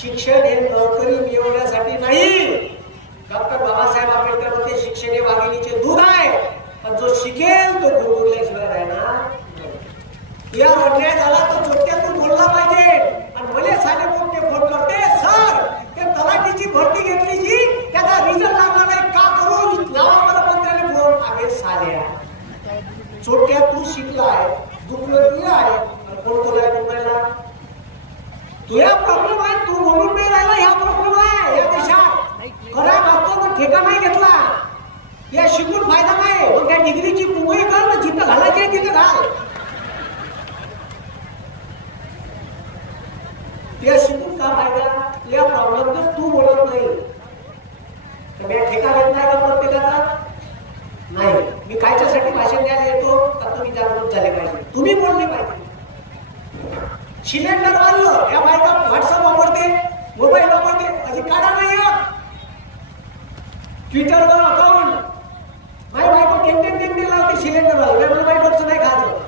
शिक्षण हे नोकरी मिळवण्यासाठी नाही. डॉक्टर बाबासाहेब आंबेडकर होते शिक्षण हे वाघिणीचे दूध आहे पण जो शिकेल तो गुरगुरल्याशिवाय राहणार या अन्याय झाला तो चोट्यातून बोलला पाहिजे. आणि मला साले ते फोन करते? सर ते तलाठीची भरती घेतली जी त्याचा रिझल्ट लागला नाही. का करू? लावा मला मंत्र्याने फोन अरे साल्या चोट्या तू शिकलाय दुखलं आहे आणि कोण बोलाय बोलायला? तुझा प्रॉब्लेम आहे तू म्हणून नाही राहिला ह्या प्रॉब्लेम आहे या देशात. खरा डॉक्टर ठेका नाही घेतला. या शिकून फायदा नाही. मग त्या डिग्रीची मुंबई कर ना जिथं घालायची आहे तिथं घाल त्या शिकून का फायदा या प्रॉब्लेम तू बोलत नाही तर मी ठेका घेत नाही का प्रत्येकाचा नाही मी कायच्यासाठी भाषण द्यायला येतो का तुम्ही जागृत झाले पाहिजे तुम्ही बोलले पाहिजे सिलेंडर वाढलं या बायका व्हॉट्सअप वापरते मोबाईल वापरते काढा नाही ट्विटरवर अकाउंट माझी बायको टेंटेन टेंटेन लावते सिलेंडर वाला मला बायकोचं नाही खायचं.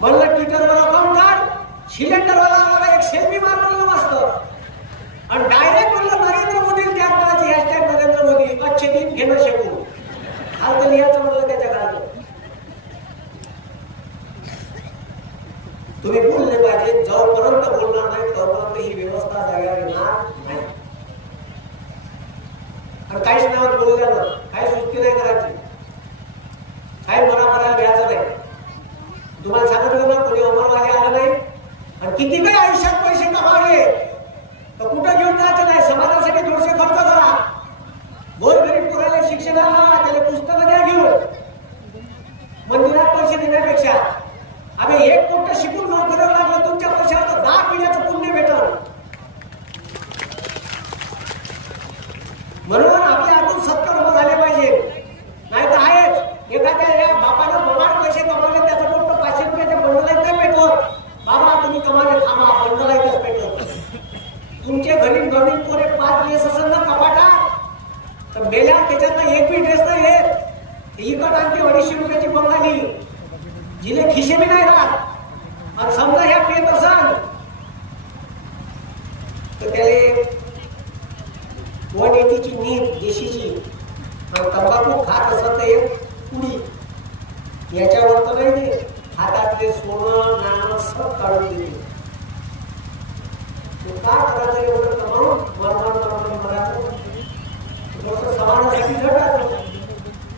म्हणलं ट्विटरवर अकाउंट काढ सिलेंडर वाला मला एक सेल्फी मारलं मस्त. आणि डायरेक्ट म्हणलं नरेंद्र मोदी टॅग करायची हॅशटॅग नरेंद्र मोदी. अच्छे दिन घेणं शकू. हाल लिहायचं म्हणलं त्याच्या काळात. तुम्ही बोलले पाहिजे. ही व्यवस्था येणार नाही. आणि काहीच नावात बोलू द्या काही सुस्ती नाही करायची. काही मना करायला घ्यायचं नाही. तुम्हाला सांगितलं ना कोणी अमरवादी आलं नाही? आणि किती काही आयुष्यात पैसे कमावले? तर कुठं घेऊन जायचं नाही? समाजासाठी थोडेसे खर्च करा. गोर गरीब पुराला शिक्षणाला त्याला पुस्तकं द्या घेऊन. मंदिरात पैसे देण्यापेक्षा आम्ही एक मोठं शिकून नोकरीवर लागलं तुमच्या पैशावर तर दहा पिढ्याचं पुण्य भेटल म्हणून आपले आपण सत्कर्म झाले पाहिजे नाही तर आहेच एखाद्या या बापानं मोबाईल पैसे कमावले त्याचं मोठं पाचशे रुपयाचे बंडल नाही भेटत बाबा तुम्ही कमाले थांबा बंडल आहेतच भेटत तुमचे घरी नवीन पोरे पाच ड्रेस असेल ना कपाटात तर मेल्यावर त्याच्यात एक बी ड्रेस नाही येत इकट आणखी अडीचशे रुपयाची बंगाली जिले खिशे बी नाही राहत आणि समजा ह्या पेत असाल तर त्याला वन एटीची नीट देशीची. तंबाखू खात असत तर एक पुडी. याच्यावर तर नाही ते हातातले सोनं नाणं सब काढून दिले. काय करायचं एवढं कमावून मरमर मरमर मरायचं थोडंसं समाजासाठी लढायचं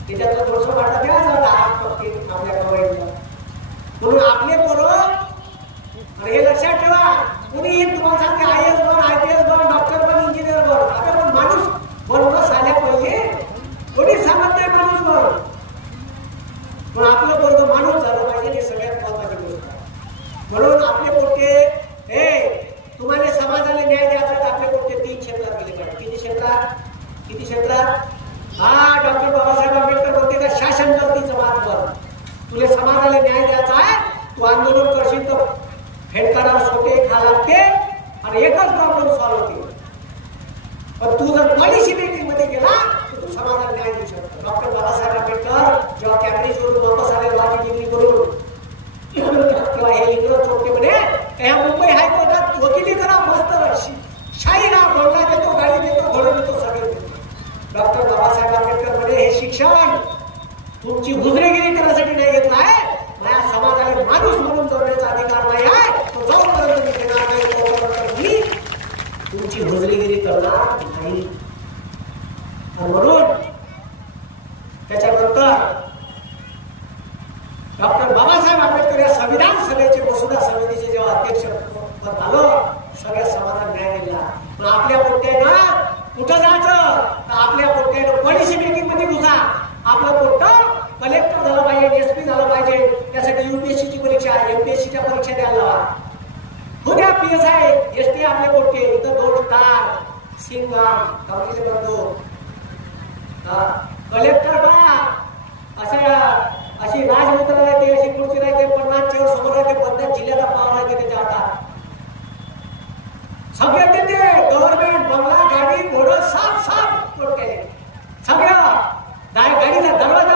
त्याच्यातलं थोडस वाटत द्यायचं दहा टक्के आपल्या कमाईला म्हणून आपले पोरं हे लक्षात ठेवा कुणी तुम्हाला सांगते आय एस बन आय पी एस बन डॉक्टर बन इंजिनियर बन आता पण माणूस बनवणं आल्या पाहिजे कोणी सांगत नाही माणूस बन पण आपलं पोरग माणूस झालं पाहिजे हे सगळ्यात महत्वाची गोष्ट आहे म्हणून आपले पोटे हे तुम्हाला समाजाला न्याय द्यायचा तर आपले पोटे तीन क्षेत्रात गेले पाहिजे किती क्षेत्रात किती क्षेत्रात हा डॉक्टर बाबासाहेब आंबेडकर म्हणते का शासन करती समाजवर तुला समाजाला न्याय द्यायचा आहे तू आंदोलन करशील तर फेडकाला सोटे खा लागते आणि एकच प्रॉब्लेम सॉल्व्ह होते पण तू जर पॉलिसी मेकिंगमध्ये गेला तर तू समाजाला न्याय देऊ शकतो डॉक्टर बाबासाहेब आंबेडकर जेव्हा कॅम्ब्रिज वरून वापस आले लॉची डिग्री करून तेव्हा हे इंग्रज चोटे म्हणे या मुंबई हायकोर्टात वकिली करा मस्त शि- शाही राहा बोलला देतो गाडी देतो घोडे देतो सगळे देतो डॉक्टर बाबासाहेब आंबेडकर म्हणे हे शिक्षण तुमची हुजरेगिरी करण्यासाठी नाही घेतला आहे माझ्या समाजाला माणूस म्हणून जोडण्याचा अधिकार नाही आहे तो जोपर्यंत मी घेणार नाही तोपर्यंत मी तुमची हुजरेगिरी करणार नाही आणि म्हणून त्याच्यानंतर डॉक्टर बाबासाहेब आंबेडकर या संविधान सभेचे मसुदा समितीचे जेव्हा अध्यक्ष पद सगळ्या समाजात न्याय दिला. पण आपल्या पोट्यानं कुठं जायचं? तर आपल्या पोट्यानं पॉलिसी मेकिंगमध्ये घुसा आपलं पोट्ट कलेक्टर झालं पाहिजे एसपी झालं पाहिजे. त्यासाठी युपीएससीची परीक्षा एमपीएससीच्या परीक्षा द्यायला होत्या P S I S T आपले पोट्टे. इथं दोन तार सिंगा कमलीचे बंधू. कलेक्टर बा. अशा अशी राजमंत्र राहते अशी खुर्ची राहते पण ಇವರು ಸಮುದಾಯಕ್ಕೆ ಬಂದೆ ಜಿಲ್ಲೆದ ಪಾವನಾಗಿದೆ ಜಾಟ सगळ्यांचे गव्हर्नमेंट बंगला, गाडी, घोडं साफ़ साफ़ कोट केले सगळ्या गाडीचा दरवाज़ा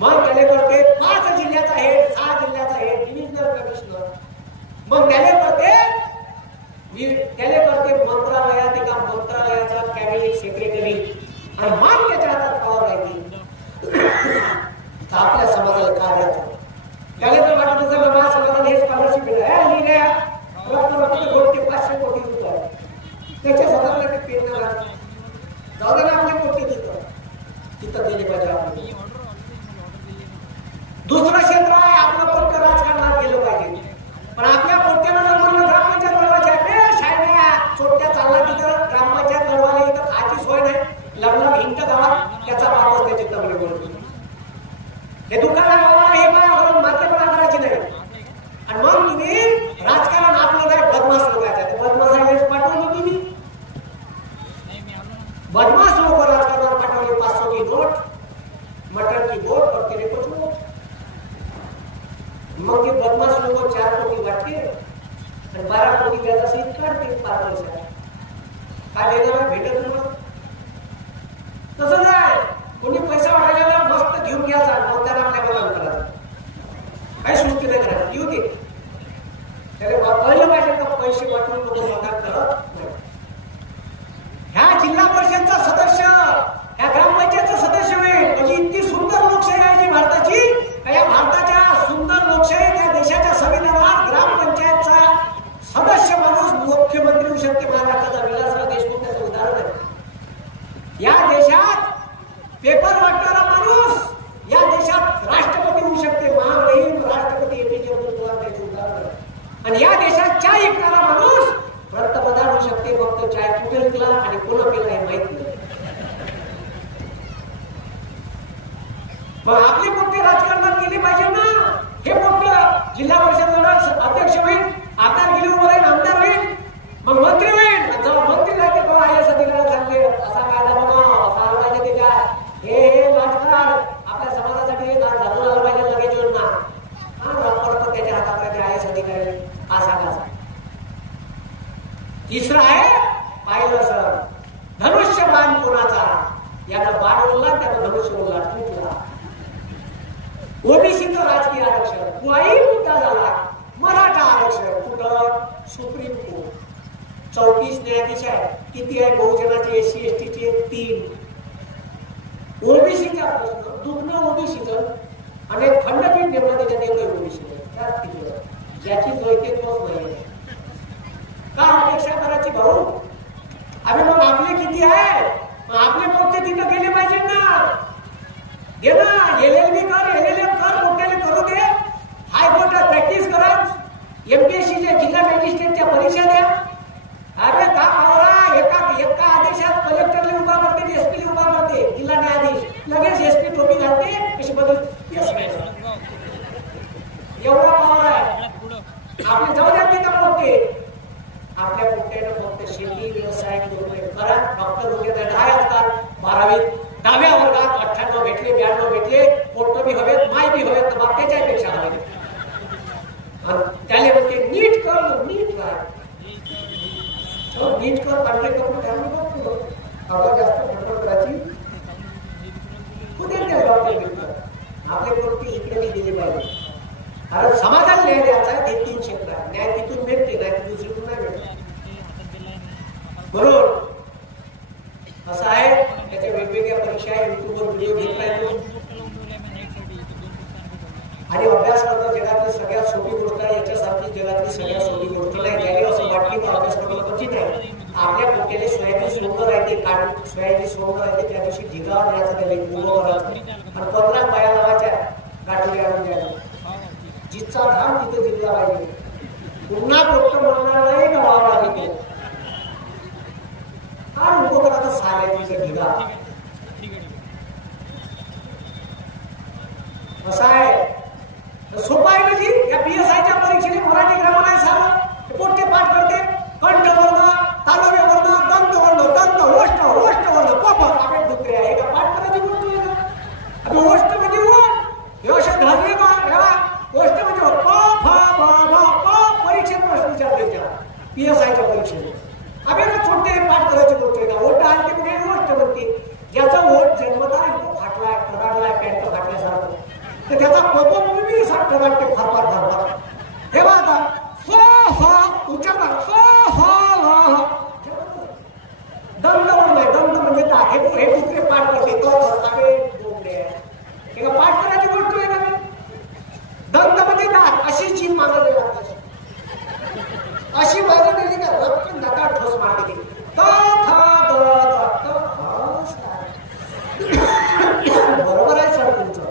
मग त्याने करते पाच जिल्ह्यात आहे सहा जिल्ह्यात आहे डिव्हिजनल कमिशनर मग त्याने करते त्याने करते मंत्रालयात एका मंत्रालयाचा कॅबिनेट सेक्रेटरी आणि मग लग्न भिंत गावात त्याचा वापस त्याची तबले बोलतो हे दुकान आहे हे काय माध्यमपणा करायची नाही. आणि मग तुम्ही राजकारण आपलं नाही बदमाश लोक ते बदमाश पाठवलं तुम्ही. बदमाश लोक राजकारणात पाठवले पाचशे की नोट मटर की बोट और तेरे को मग ते बदमाश लोक चार कोटी वाटते आणि बारा कोटी व्याजा सहित काढते पाच वर्षात काय देणार? भेटत नाही तसं नाही कोणी पैसा वाटायला मस्त घेऊन घ्यायचा मग त्याला आपल्या बदल करायचं काय सुरू केलं करायचं येऊ दे त्याला कळलं पाहिजे का पैसे वाटून लोक मदत करत नाही ह्या जिल्हा परिषदचा सदस्य ह्या ग्रामपंचायतचा सदस्य होईल म्हणजे इतकी सुंदर लोकशाही आहे जी भारताची का या भारताच्या सुंदर लोकशाही त्या देशाच्या संविधानात ग्रामपंचायतचा सदस्य माणूस मुख्यमंत्री होऊ शकते महाराष्ट्राचा विलासराव देशमुख त्याचं उदाहरण आहे या देशात पेपर वाटणारा माणूस या देशात राष्ट्रपती होऊ शकते. महामहिम राष्ट्रपती एपीजे अब्दुल कलाम त्याचे उदाहरण आणि या देशात चाय विकणारा माणूस पंतप्रधान होऊ शकते. फक्त चाय कुठे विकला आणि कोणा पिला हे माहीत नाही. मग आपले पोट्टे राजकारणात गेले पाहिजे ना? हे मोठं जिल्हा परिषद अध्यक्ष होईल आमदार गेले उभं राहील आमदार होईल. मग मंत्री होईल आणि जेव्हा मंत्री राहते तेव्हा आय एस अधिकारी सांगले असा कायदा बनवा असा आला पाहिजे त्याच्यात हे हे राजकारण आपल्या समाजासाठी हे ला- लागू झालं पाहिजे लगेच योजना हा रामपर्यंत त्याच्या हातात राहते आय एस अधिकारी असा कसा तिसरं आहे पाहिलं सर धनुष्य बाण कोणाचा यानं बाण उडला त्यानं धनुष्य उडला तुटला ओबीसीचं राजकीय आरक्षण कुहाही मुद्दा झाला मराठा आरक्षण कुठं सुप्रीम कोर्ट चौतीस न्यायाधीश आहे किती आहे? बहुजनाचे एससी एस चे तीन. ओबीसीचा प्रश्न दुग्न ओबीसीचं आणि खंडपीठ नेमणं त्याच्यात येतोय ओबीसी त्यात तिकडं ज्याची जोयते तोच नाही का अपेक्षा करायची भाऊ? अरे मग आपले किती आहे? आपले मोठे तिथं गेले पाहिजे ना घे ना एल एल बी कर एल एल एम कर मोठ्याने करू दे. हायकोर्टात प्रॅक्टिस करा. एमपीएससीच्या जिल्हा मॅजिस्ट्रेटच्या परीक्षा द्या. अरे का आवरा एका एका आदेशात कलेक्टरले उभा करते एसपी उभा करते जिल्हा न्यायाधीश. लगेच एसपी टोपी घालते कशी बदल? एवढा पावर आहे. आपले जाऊ द्या तिथं मोठे. आपल्या पोट्यानं फक्त शेती व्यवसाय करा. डॉक्टर वगैरे दहा असतात. बारावीत दहाव्या वर्गात अठ्ठ्याण्णव भेटले ब्याण्णव भेटले पोट्ट बी हवेत माय बी हवेत तर बाप्याच्या पेक्षा हवे आणि त्याने म्हणते नीट कर नीट कर हो, नीट कर पांढरे कपडे घालून बघतो अगं जास्त फटफट करायची कुठे त्या डॉक्टर आपले पोट्टी इकडे नाही दिले पाहिजे. कारण समाजाला न्याय द्यायचा आहे तीन क्षेत्र आहे. न्याय तिथून भेटते नाही तर दुसरीकडून नाही भेटते बरोबर असं आहे त्याच्या वेगवेगळ्या परीक्षा युट्यूबवर व्हिडिओ घेतला येतो आणि अभ्यास करणं जगातली सगळ्यात सोपी गोष्ट आहे याच्यासारखी जगातली सगळ्यात सोपी गोष्ट नाही त्याने असं वाटली तर अभ्यास करणं कठीण आहे. आपल्या पोट्याने सोयाबीन सोंग राहते काढून सोयाबीन सोंग राहते त्या दिवशी ढिगावर न्यायचं त्याला उभं करायचं आणि पंधरा पाया लावायच्या गाठी आणून द्यायला. जिचा धाम तिथे जिल्हा पाहिजे. पुन्हा गोष्ट म्हणणार नाही का वावरा तिथे? काय उभं करायचं साऱ्या ढिगा असं आहे सोपं आहे ना जी या पीएसआयच्या परीक्षेने मराठी ग्रामर आहे सारं पोट्टे पाठ करते. कंठ वर्ण तालव्य वर्ण दंत वर्ण दंत ओष्ट ओष्ट वर्ण पप आपले दुसरे आहे का? पाठ करायची गोष्ट आहे का? अबे ओष्ट म्हणजे ओठ हे असे धरले का हेवा ओष्ट म्हणजे प फ ब प परीक्षेत प्रश्न विचारले पी एस आय अबे ना छोटे पाठ करायची गोष्ट आहे का ओट आणते म्हणजे गोष्ट म्हणते ज्याचा ओठ जन्मता फाटलाय कडाडलाय पॅन्ट फाटल्यासारखं तर त्याचा पपम तुम्ही साठ वाटते फार फार फार फार हे बघा आता स्व अशी जीभ मागवली लागते अशी माझी का रक्त नका ठोस मारली त थ द द त हस. बरोबर आहे सर तुमचं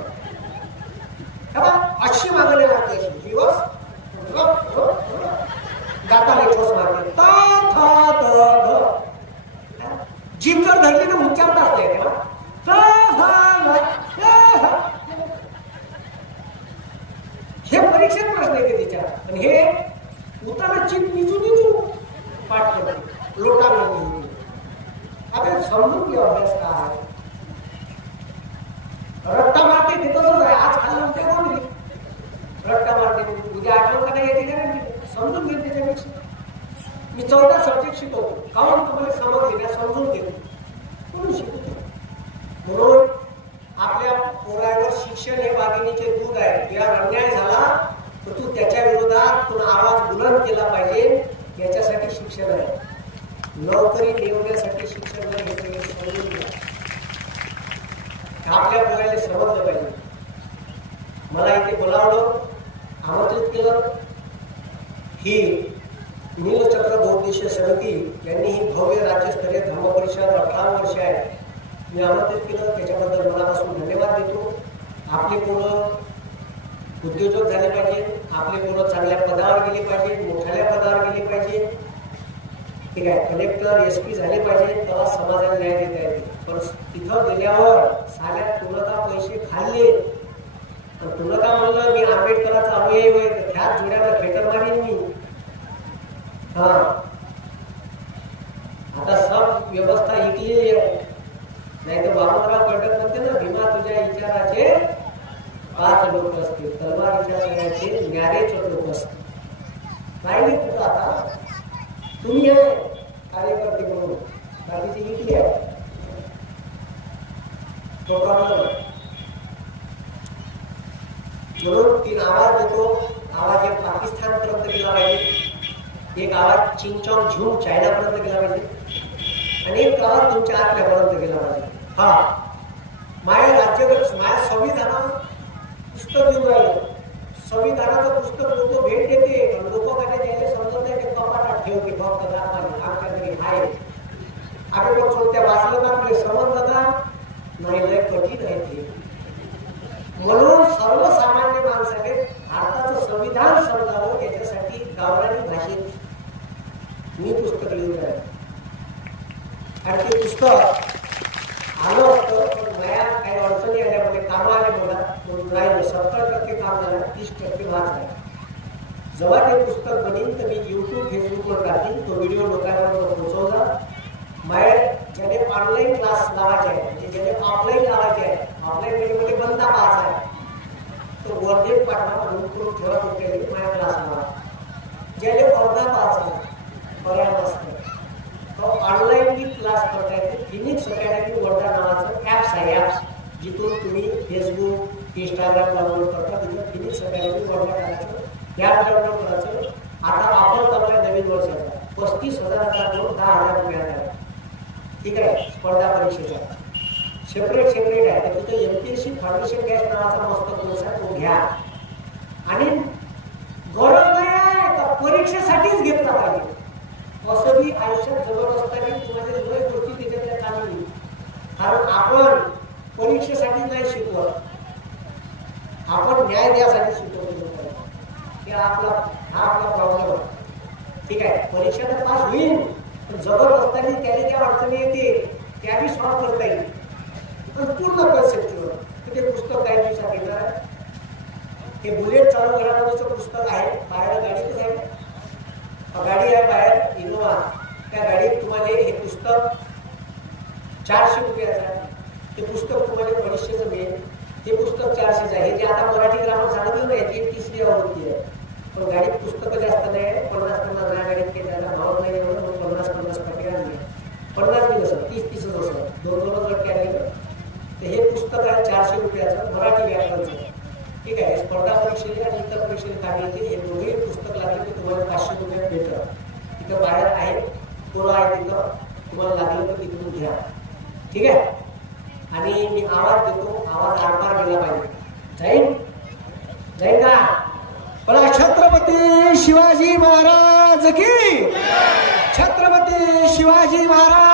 हे बघा, अशी मागवली लागते अशी दिवस दाताने ठोस मारते त थ द द जीभ जर धरली तर उच्चारता असते तेव्हा त ह ल ए ह. हे परीक्षेत प्रश्न येते तिच्या. आणि हे उतारा चिप निजू निजू पाठ करते लोटांना निजू आता समजून घ्या अभ्यास काय रट्टा मारते ते तसंच आहे. आज खाल्लं उद्या कोण रट्टा मारते उद्या आठवण का नाही येते का नाही? समजून घेते त्याच्यापेक्षा. मी चौदा सब्जेक्ट शिकवतो. काहून तुम्हाला समजले नाही समजून घेतो म्हणून शिकवतो? म्हणून आपल्या शिक्षण हे वाघिणीचे दूध आहे या अन्याय झाला तर तू त्याच्या विरोधात तुला आवाज बुलंद केला पाहिजे. याच्यासाठी शिक्षण आहे. नोकरी मिळवण्यासाठी शिक्षण नाही आपल्या मुलाला समजलं पाहिजे. मला इथे बोलावलं आमंत्रित केलं. ही नीलचक्र बहुद्देशीय समिती यांनी ही भव्य राज्यस्तरीय धर्म परिषद अठरा वर्ष आहे. मी आमंत्रित केलं त्याच्याबद्दल मनापासून धन्यवाद देतो. आपले पोरं उद्योजक झाले पाहिजे आपले पोरं चांगल्या पदावर गेले पाहिजे मोठ्या पदावर गेले पाहिजे. ठीक आहे कलेक्टर एस पी झाले पाहिजे तेव्हा समाजाला न्याय देता येते पण तिथं गेल्यावर साऱ्या तुला पैसे खाल्ले. तर तुला का म्हणलं मी आंबेडकराचा अवयव आहे तर त्याच जोड्यावर खेटर मारीन मी. हा. आता सब व्यवस्था इकलेली आहे. नाही तर वामनराव पंडित म्हणते ना भीमा तुझ्या विचाराचे पाच लोक असतील तलवार विचाराचे न्यारे लोक असतील राहिले कुठं आता? तुम्ही आहे कार्यकर्ते म्हणून बाकीची विकली आहे तो प्रॉब्लेम म्हणून तीन आवाज देतो. आवाज एक पाकिस्तान पर्यंत गेला पाहिजे. एक आवाज चिंचॉन झूम चायना पर्यंत गेला पाहिजे. आणि एक आवाज तुमच्या आतल्यापर्यंत गेला पाहिजे. हा. माया राज्य माझ्या संविधानात पुस्तक लिहून राहिलं संविधानाचं पुस्तक लोक भेट देते. पण लोक काय त्याचे समजत नाही ते कपाटात ठेवते. फक्त दाखवायला आमच्या घरी आहे. आम्ही मग सोडत्या वाचलं ना तुला समजलं का? नाही लय कठीण आहे ते. म्हणून सर्वसामान्य माणसाने भारताचं संविधान समजावं याच्यासाठी गावरानी भाषेत मी पुस्तक लिहून आहे आणि ते पुस्तक आलं असतं पण नया काही अडचणी आल्यामुळे कामं आले मला म्हणून सत्तर टक्के काम झालं तीस टक्के वाच आहे जेव्हा ते पुस्तक बनीन तर मी युट्यूब फेसबुकवर टाकीन. तो व्हिडिओ लोक पोहोचवला माय ज्याने ऑनलाईन क्लास लावायचे आहे म्हणजे ज्याने ऑफलाईन लावायचे आहे ऑफलाईन म्हणजे मध्ये बंद पास आहे तो वर्धेत पाठवा म्हणून करून ठेवा कुठे माझ्या क्लास लावा ज्याने अर्धा पास आहे पर्याय नसतं तो ऑनलाईन बी क्लास करता येते फिनिक्स अकॅडमी वर्धा नावाचं ॲप्स आहे ॲप्स जिथून तुम्ही फेसबुक इंस्टाग्राम डाउनलोड करता तिथं फिनिक्स अकॅडमी वर्धा करायचं ॲप डाउनलोड करायचं आता वापर करतोय नवीन वर्षाचा पस्तीस हजाराचा लोक दहा हजार रुपयाचा आहे. ठीक आहे? स्पर्धा परीक्षेचा. सेपरेट सेपरेट आहे. तर तिथं M P S C foundation gas नावाचा मस्त कोर्स आहे. तो घ्या. आणि गरज नाही आहे तर परीक्षेसाठीच घेतला पाहिजे. असं बी आयुष्यात जगत असताना तुम्हाला लय गोष्टी त्याच्यातल्या कामी. येईल कारण आपण परीक्षेसाठी नाही शिकवत. आपण न्याय द्यासाठी शिकवतो. हे आपला हा आपला प्रॉब्लेम आहे. ठीक आहे. परीक्षा तर पास होईल. पण जगत असताना त्याला ज्या अडचणी येते त्या बी सॉल्व्ह करता येईल. पण पूर्ण कन्सेप्टवर ते पुस्तक काही दिवसात येणार आहे हे बुलेट चालू घडामोडीचं पुस्तक आहे. बाहेर गाडीतच आहे? गाडी आहे बाहेर इनोवा. त्या गाडीत तुम्हाला हे पुस्तक चारशे रुपयाचं आहे. ते पुस्तक तुम्हाला परीक्षेचं मिळेल. ते पुस्तक चारशेच आहे. हे जे आता मराठी ग्रामर सांगितलं नाही ती तिसरी आवृत्ती आहे. गाडीत पुस्तकं जास्त नाही आहे पन्नास पन्नास नाही गाडीत काही त्याला भाव नाही एवढं पण पन्नास पन्नास टक्के आणली पन्नास बी नसत तीस तीसच असत दोन दोनच गट आणले तर हे पुस्तक आहे चारशे रुपयाचं मराठी व्याकरणचं ठीक आहे स्पर्धा परीक्षेला आणि इतर परीक्षेला काढले येतील हे दोन्ही पुस्तक लागले ते तुम्हाला पाचशे रुपयात भेटतं तिथं बाहेर आहे पोरं आहे तिथं तुम्हाला लागलं तर तिथून घ्या ठीक आहे आणि मी आवाज देतो आवाज आरपार गेला पाहिजे जाईल जाईल का पण अच्छा छत्रपती शिवाजी महाराज की छत्रपती शिवाजी महाराज.